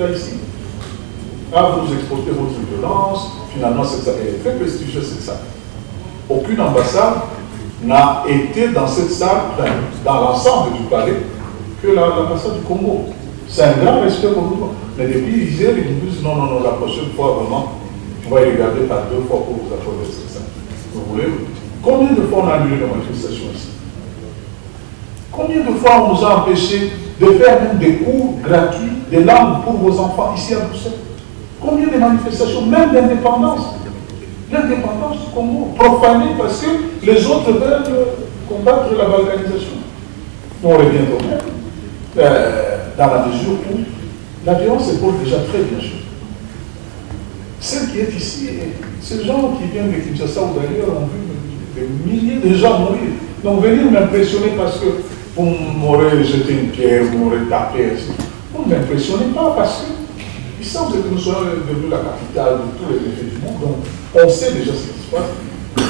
cas ici. Ah, vous exportez votre violence, finalement c'est ça. Elle est très prestigieuse, c'est ça. Aucune ambassade n'a été dans cette salle, dans l'ensemble du palais, que l'ambassade du Congo. C'est un grand respect pour nous. Mais depuis hier, ils nous disent non, non, non, la prochaine fois, vraiment, on va y regarder par 2 fois pour vous accorder cette salle. Vous voulez? Combien de fois on a annulé les manifestations ici? Combien de fois on nous a empêchés de faire même des cours gratuits de langue pour vos enfants ici à Bruxelles? Combien de manifestations, même d'indépendance? L'indépendance du Congo, profanée parce que les autres veulent combattre la balkanisation. On revient au même, dans la mesure où la violence est pour déjà très bien jouée. Celle qui est ici, ces gens qui viennent de Kinshasa ou d'ailleurs ont vu des milliers de gens mourir. Donc venir m'impressionner parce que vous m'aurez jeté une pierre, vous m'aurez tapé, vous ne m'impressionnez pas parce que il semble que nous soyons devenus la capitale de tous les effets du monde. Donc, on sait déjà ce qui se passe.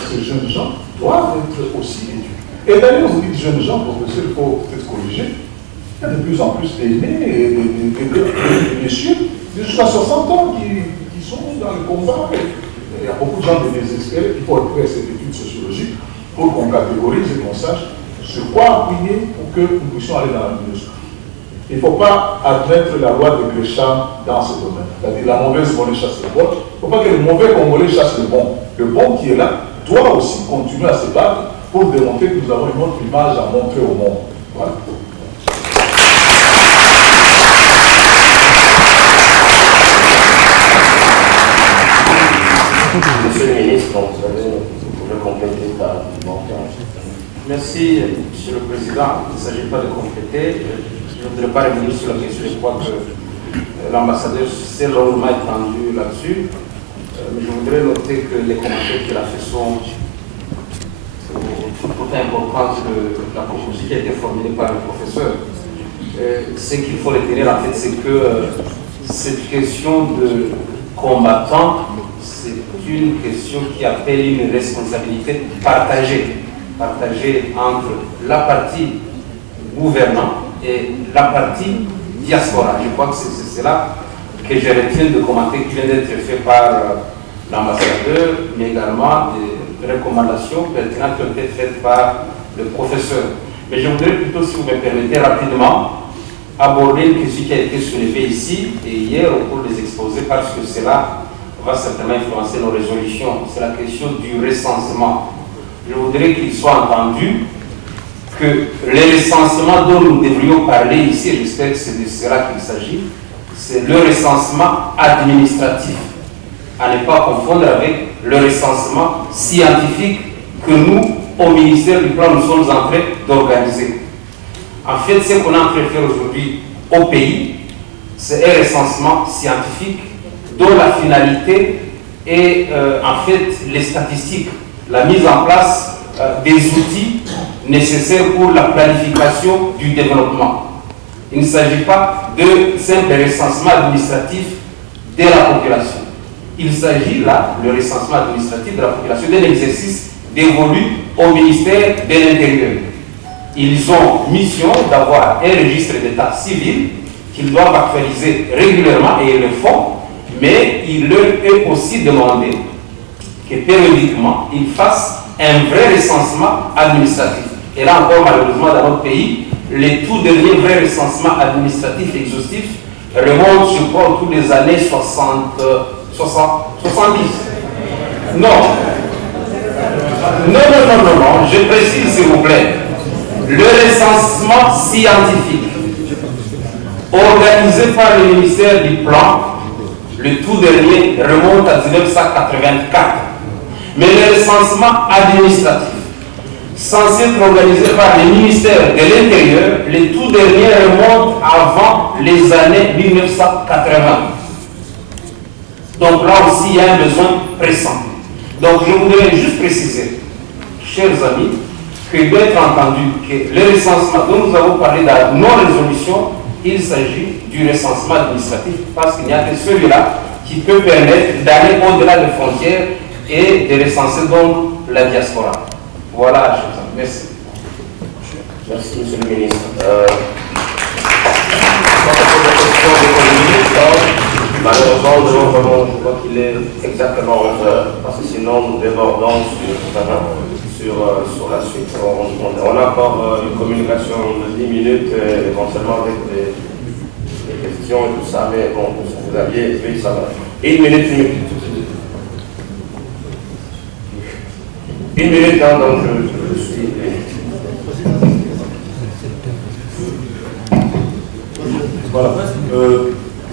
Ces jeunes gens doivent être aussi éduqués. Et d'ailleurs, vous dites jeunes gens, professeur, il faut peut-être corriger. Il y a de plus en plus d'aînés et des messieurs de jusqu'à 60 ans qui sont dans le combat. Il y a beaucoup de gens désespérés. Il faut faire cette étude sociologique pour qu'on catégorise et qu'on sache sur quoi appuyer pour que nous puissions aller dans la minuscule. Il ne faut pas admettre la loi de Gresham dans ce domaine. C'est-à-dire la mauvaise monnaie chasse le bon. Il ne faut pas que le mauvais Congolais chasse le bon. Le bon qui est là doit aussi continuer à se battre pour démontrer que nous avons une autre image à montrer au monde. Voilà. Monsieur le ministre, vous pouvez compléter ta montagne. Merci, Monsieur le Président. Il ne s'agit pas de compléter. Je ne voudrais pas revenir sur la question. Je crois que l'ambassadeur s'est longuement étendu là-dessus. Mais je voudrais noter que les commentaires qu'il a fait sont tout importants de la proposition qui a été formulée par le professeur. Ce qu'il faut retenir, en fait, c'est que cette question de combattant, c'est une question qui appelle une responsabilité partagée entre la partie gouvernante et la partie diaspora. Je crois que c'est cela que je retiens de commentaires qui vient d'être fait par l'ambassadeur, mais également des recommandations pertinentes qui ont été faites par le professeur. Mais je voudrais plutôt, si vous me permettez, rapidement aborder une question qui a été soulevée ici et hier au cours des exposés, parce que cela va certainement influencer nos résolutions. C'est la question du recensement. Je voudrais qu'il soit entendu que le recensement dont nous devrions parler ici, j'espère que c'est de cela qu'il s'agit, c'est le recensement administratif, à ne pas confondre avec le recensement scientifique que nous, au ministère du Plan, nous sommes en train d'organiser. En fait, ce qu'on est en train de faire aujourd'hui au pays, c'est un recensement scientifique dont la finalité est en fait les statistiques, la mise en place des outils nécessaires pour la planification du développement. Il ne s'agit pas de simple recensement administratif de la population. Il s'agit là, le recensement administratif de la population, d'un exercice dévolu au ministère de l'Intérieur. Ils ont mission d'avoir un registre d'état civil qu'ils doivent actualiser régulièrement et ils le font, mais il leur est aussi demandé que périodiquement, ils fassent un vrai recensement administratif. Et là encore, malheureusement, dans notre pays, les tout derniers vrais recensements administratifs exhaustifs remontent, je crois, autour des années 70. Non. Non, je précise, s'il vous plaît. Le recensement scientifique organisé par le ministère du Plan, le tout dernier remonte à 1984. Mais le recensement administratif, censé être organisé par le ministère de l'Intérieur, le tout dernier remonte avant les années 1980. Donc là aussi, il y a un besoin pressant. Donc je voudrais juste préciser, chers amis, qu'il doit être entendu que le recensement dont nous avons parlé dans nos résolutions, il s'agit du recensement administratif, parce qu'il n'y a que celui-là qui peut permettre d'aller au-delà des frontières et de recenser donc la diaspora. Voilà, chers amis. Merci. Merci, monsieur le ministre. Malheureusement, je vois qu'il est exactement 11 heures, parce que sinon nous débordons sur la suite. On a encore une communication de 10 minutes, éventuellement avec des questions et tout ça, mais bon, vous aviez, oui, ça va. Une minute. Une minute, hein, donc je suis... Voilà.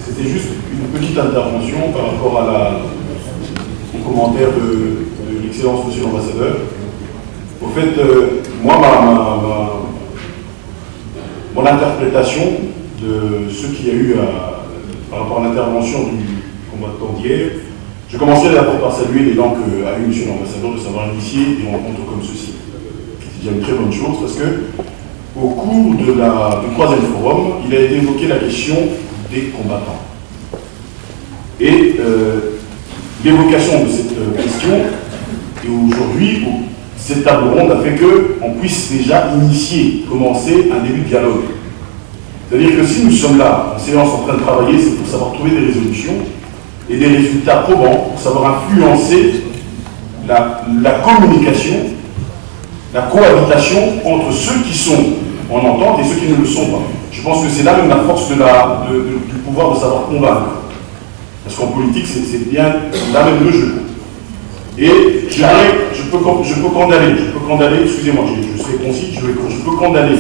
C'était juste une petite intervention par rapport à au commentaire de l'excellence monsieur l'ambassadeur. Au fait, moi, mon interprétation de ce qu'il y a eu par rapport à l'intervention du combattant d'hier, je commençais d'abord par saluer les langues qu'a eu monsieur l'ambassadeur de savoir initier des rencontres comme ceci. C'est déjà une très bonne chose parce que au cours du 3e forum, il a été évoqué la question des combattants. Et l'évocation de cette question, et aujourd'hui, cette table ronde a fait qu'on puisse déjà commencer un début de dialogue. C'est-à-dire que si nous sommes là, en séance, en train de travailler, c'est pour savoir trouver des résolutions et des résultats probants, pour savoir influencer la communication, la cohabitation entre ceux qui sont en entente et ceux qui ne le sont pas. Je pense que c'est là même la force du pouvoir de savoir convaincre. Parce qu'en politique, c'est bien là même le jeu. Et je dirais, je peux condamner, excusez-moi, je serai concis, je peux condamner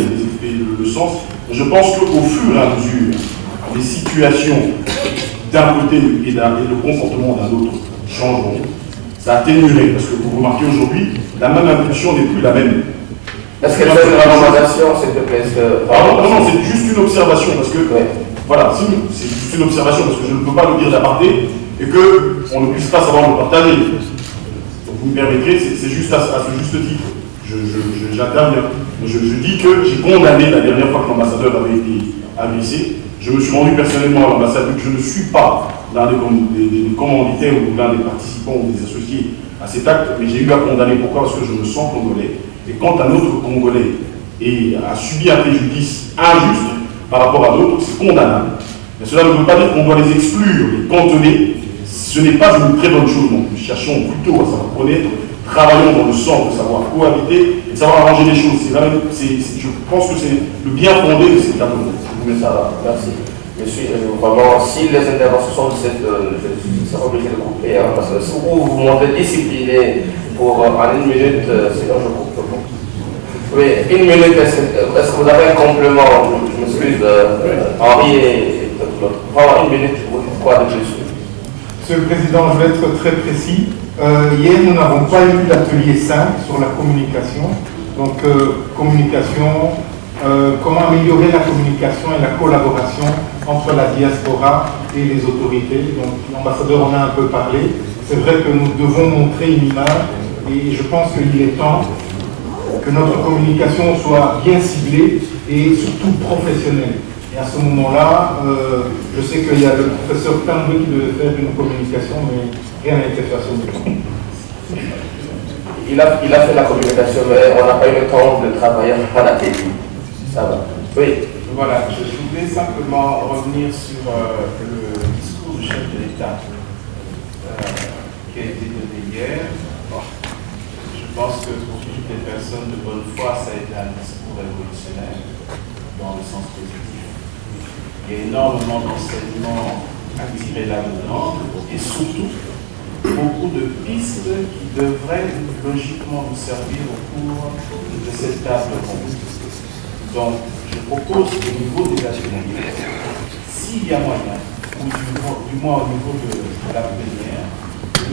le sens. Je pense qu'au fur et à mesure, les situations d'un côté et le comportement d'un autre changeront. Ça atténuerait, parce que vous remarquez aujourd'hui, la même impulsion n'est plus la même. Est-ce que c'est une recommandation, s'il te plaît? Non, c'est juste une observation, parce que, voilà, c'est juste une observation, parce que je ne peux pas le dire d'aparté, et qu'on ne puisse pas savoir le partager. Donc vous me permettrez, c'est juste à ce juste titre. J'interviens. Je dis que j'ai condamné la dernière fois que l'ambassadeur avait été agressé. Je me suis rendu personnellement à l'ambassade, vu que je ne suis pas l'un des commanditaires ou l'un des participants ou des associés à cet acte, mais j'ai eu à condamner. Pourquoi? Parce que je me sens congolais. Et quand un autre Congolais a subi un préjudice injuste par rapport à d'autres, c'est condamnable. Mais cela ne veut pas dire qu'on doit les exclure, les cantonner. Ce n'est pas une très bonne chose. Donc, nous cherchons plutôt à savoir connaître, travaillons dans le sens de savoir cohabiter et de savoir arranger les choses. Je pense que c'est le bien fondé de cette table. Ça va, merci. Monsieur, vraiment, si les interventions sont de cette... je serai obligé de couper, hein, parce que si vous vous montrez discipliné pour en une minute, sinon je coupe. Oui, une minute, est-ce que vous avez un complément? Je m'excuse, Henri et l'autre. Vraiment une minute, vous dites quoi de plus? Monsieur le Président, je vais être très précis. Hier, nous n'avons pas eu l'atelier 5 sur la communication. Donc, communication, comment améliorer la communication et la collaboration entre la diaspora et les autorités. Donc, l'ambassadeur en a un peu parlé. C'est vrai que nous devons montrer une image et je pense qu'il est temps que notre communication soit bien ciblée et surtout professionnelle. Et à ce moment-là, je sais qu'il y a le professeur Tamboué qui devait faire une communication, mais rien n'a été fait à ce moment. Il a fait la communication, mais on n'a pas eu le temps de travailler à la télé. Ça va. Oui. Voilà, je voulais simplement revenir sur le discours du chef de l'État qui a été donné hier. Je pense que pour toutes les personnes de bonne foi, ça a été un discours révolutionnaire dans le sens positif. Il y a énormément d'enseignements à tirer là-dedans et surtout beaucoup de pistes qui devraient logiquement nous servir au cours de cette table ronde. Donc, je propose qu'au niveau des ateliers, s'il y a moyen, ou du moins au niveau de la plénière,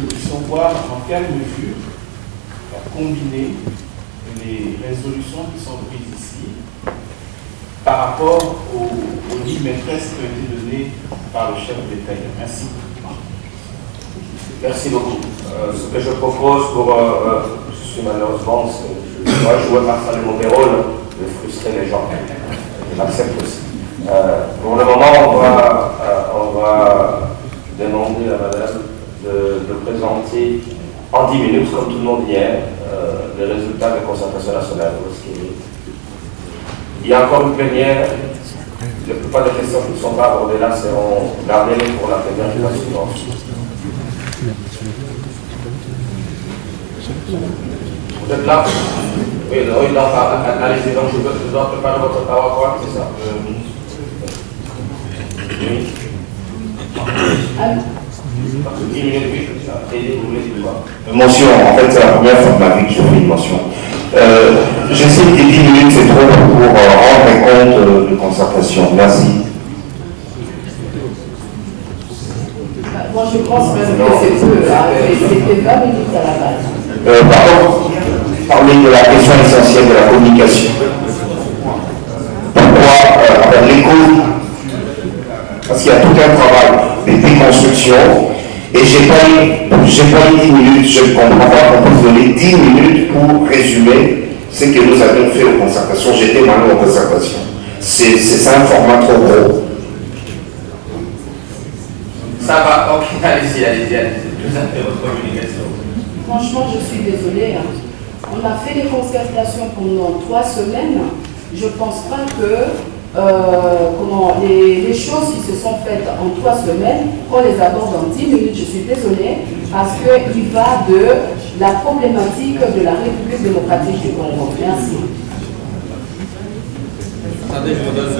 nous puissions voir en quelle mesure combiner les résolutions qui sont prises ici par rapport aux lignes maîtresses qui ont été données par le chef de l'État. Merci. Merci beaucoup. Ce que je propose pour... je suis malheureusement... Je dois jouer parfois le mauvais rôle de frustrer les gens. Je l'accepte aussi. Pour le moment, on va demander à madame de présenter en 10 minutes, comme tout le monde hier, les résultats de la concertation nationale. Il y a encore une plénière. plupart des questions qui ne sont pas abordées là seront gardées pour la première et la suivante. Vous êtes là? Oui, donc allez-y, donc je dois préparer votre PowerPoint, c'est ça? Oui. Parce que 10 minutes, oui, c'est ça. Et vous voulez dire quoi? Mention, en fait, c'est la première fois de ma vie que je fais une mention. J'essaie que 10 minutes, c'est trop pour rendre compte de concertation. Merci. Moi, je pense même que c'est peu. C'était 20 minutes à la base. Pardon, parler de la question essentielle de la communication. Pourquoi l'écho? Parce qu'il y a tout un travail de déconstruction et j'ai pas eu 10 minutes, je ne comprends pas qu'on puisse donner 10 minutes pour résumer ce que nous avions fait aux concertations. J'étais maintenant aux concertations. C'est un format trop gros. Ça va, ok, allez-y. Vous avez votre communication. Franchement, je suis désolée. On a fait des concertations pendant 3 semaines. Je ne pense pas que les choses qui se sont faites en 3 semaines, on les aborde en 10 minutes. Je suis désolée parce qu'il va de la problématique de la République démocratique du Congo. Merci. Attendez, je vous donne